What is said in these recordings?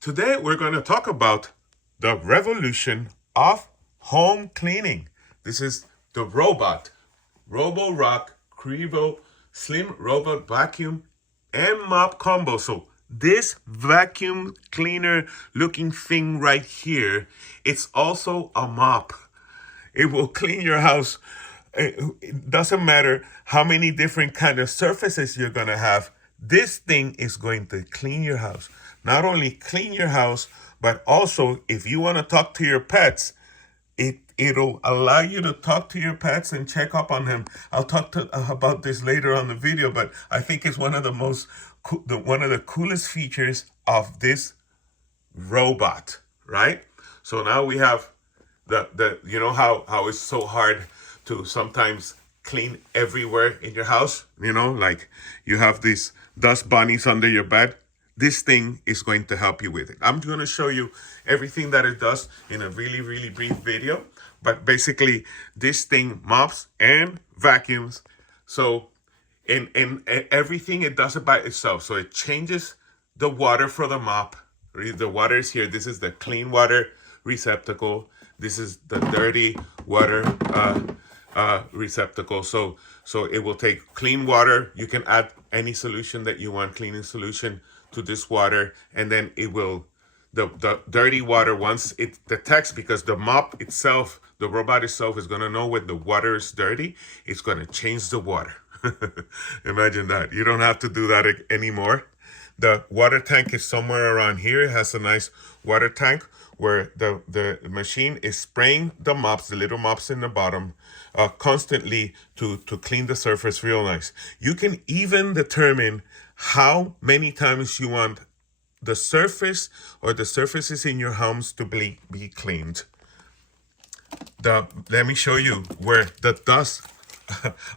Today we're going to talk about the revolution of home cleaning. This is the Roborock Qrevo Slim Robot Vacuum and Mop Combo. So this vacuum cleaner looking thing right here, it's also a mop. It will clean your house. It doesn't matter how many different kind of surfaces you're going to have. This thing is going to clean your house. Not only clean your house, but also if you want to talk to your pets, it'll allow you to talk to your pets and check up on them. I'll talk about this later on the video, but I think it's one of the one of the coolest features of this robot, right? So now we have the you know how it's so hard to sometimes clean everywhere in your house, like you have these dust bunnies under your bed. This thing is going to help you with it. I'm going to show you everything that it does in a really brief video, but basically this thing mops and vacuums. So in everything, it does it by itself. So it changes the water for the mop. The water is here. This is the clean water receptacle. This is the dirty water receptacle. So it will take clean water. You can add any solution that you want, cleaning solution, to this water, and then it will the dirty water, once it detects, because the mop itself, the robot itself, is going to know when the water is dirty, it's going to change the water. Imagine that. You don't have to do that anymore. The water tank is somewhere around here. It has a nice water tank where the machine is spraying the mops, the little mops in the bottom, constantly to clean the surface real nice. You can even determine how many times you want the surface or the surfaces in your homes to be cleaned. Let me show you where the dust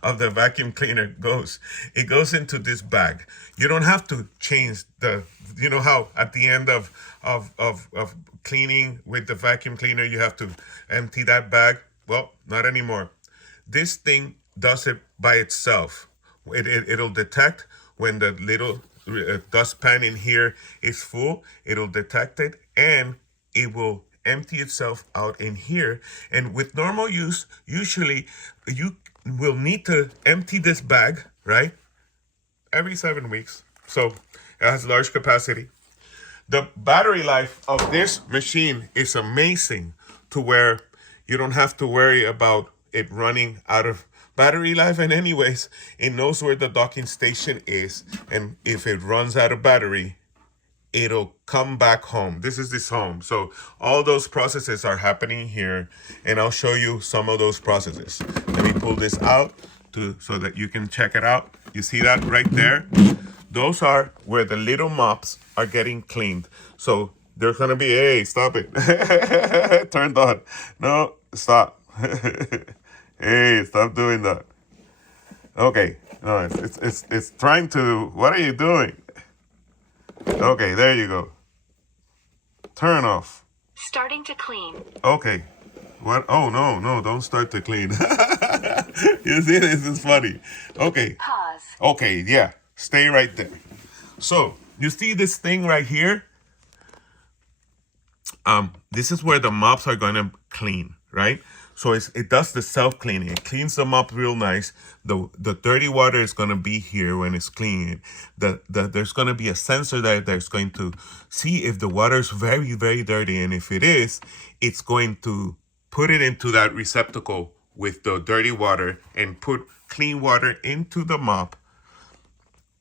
of the vacuum cleaner goes. It goes into this bag. You don't have to change you know how at the end of cleaning with the vacuum cleaner, you have to empty that bag? Well, not anymore. This thing does it by itself. It'll detect when the little dustpan in here is full. It'll detect it, and it will empty itself out in here. And with normal use, usually you will need to empty this bag, right, every 7 weeks. So it has large capacity. The battery life of this machine is amazing, to where you don't have to worry about it running out of battery life. And anyways, it knows where the docking station is, and if it runs out of battery, it'll come back home. This is this home. So all those processes are happening here, and I'll show you some of those processes. Let me pull this out so that you can check it out. You see that right there? Those are where the little mops are getting cleaned. So there's gonna be, hey, stop it. Turned on. No, stop. Hey, stop doing that. Okay, no, it's trying to, what are you doing? Okay, there you go. Turn off. Starting to clean. Okay. What? Oh, no, don't start to clean. You see, this is funny. Okay. Pause. Okay, yeah. Stay right there. So, you see this thing right here? This is where the mops are going to clean, right? So it does the self-cleaning. It cleans them up real nice. The dirty water is going to be here when it's cleaning. There's going to be a sensor that's going to see if the water is very dirty. And if it is, it's going to put it into that receptacle with the dirty water and put clean water into the mop.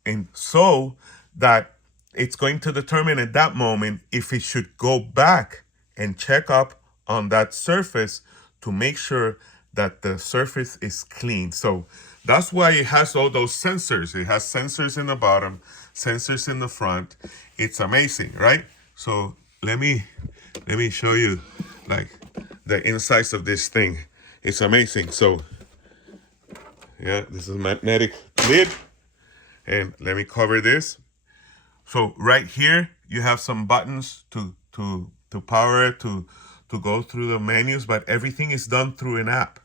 And so that it's going to determine at that moment if it should go back and check up on that surface to make sure that the surface is clean. So that's why it has all those sensors. It has sensors in the bottom, sensors in the front. It's amazing, right? So let me show you like the insides of this thing. It's amazing. So yeah, this is a magnetic lid, and let me cover this. So right here you have some buttons to power it, to go through the menus, but everything is done through an app.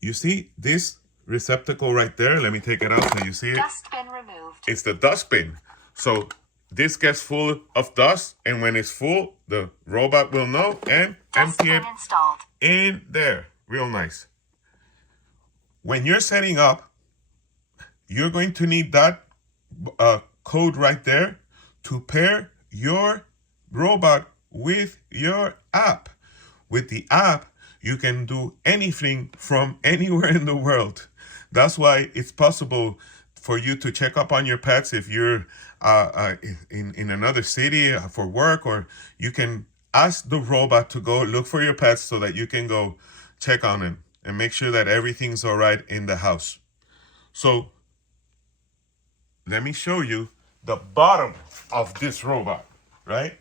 You see this receptacle right there? Let me take it out so you see it. Dustbin removed. It's the dustbin. So this gets full of dust, and when it's full, the robot will know and empty it in there. Real nice. When you're setting up, you're going to need that code right there to pair your robot with your app. With the app, you can do anything from anywhere in the world. That's why it's possible for you to check up on your pets if you're in another city for work, or you can ask the robot to go look for your pets so that you can go check on them and make sure that everything's all right in the house. So let me show you the bottom of this robot, right?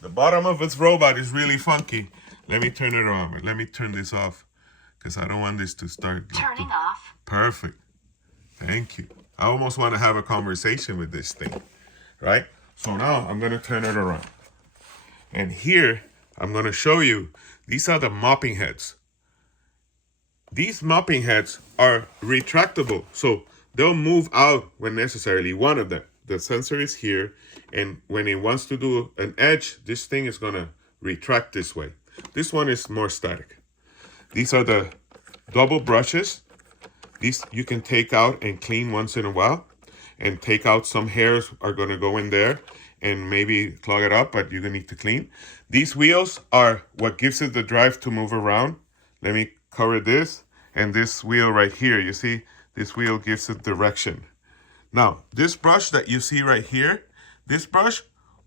The bottom of this robot is really funky. Let me turn it on. Let me turn this off because I don't want this to start. Turning off. Perfect. Thank you. I almost want to have a conversation with this thing, right? So now I'm going to turn it around. And here I'm going to show you, these are the mopping heads. These mopping heads are retractable, so they'll move out when necessarily. One of them, the sensor is here, and when it wants to do an edge, this thing is going to retract this way. This one is more static. These are the double brushes. These you can take out and clean once in a while, and take out some hairs are going to go in there and maybe clog it up, but you're going to need to clean. These wheels are what gives it the drive to move around. Let me cover this, and this wheel right here, you see, this wheel gives it direction. Now, this brush that you see right here, this brush,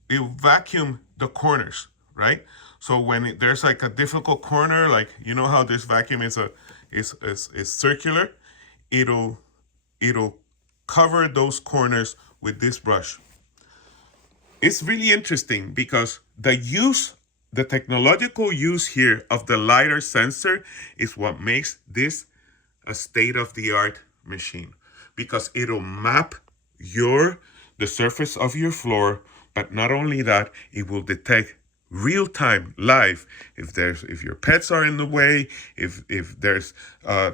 it will vacuum the corners, right? So when there's like a difficult corner, like you know how this vacuum is circular, it'll cover those corners with this brush. It's really interesting because the technological use here of the LiDAR sensor is what makes this a state-of-the-art machine, because it'll map the surface of your floor, but not only that, it will detect real time, live, if your pets are in the way, if there's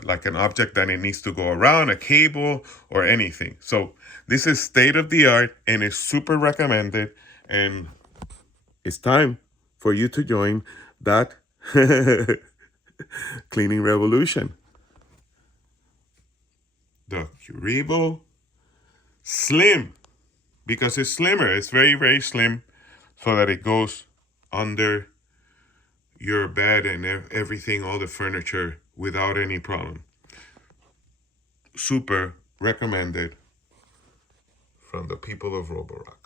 like an object that it needs to go around, a cable or anything. So this is state of the art and is super recommended, and it's time for you to join that cleaning revolution. The Qrevo Slim, because it's slimmer. It's very, very slim, so that it goes under your bed and everything, all the furniture, without any problem. Super recommended from the people of Roborock.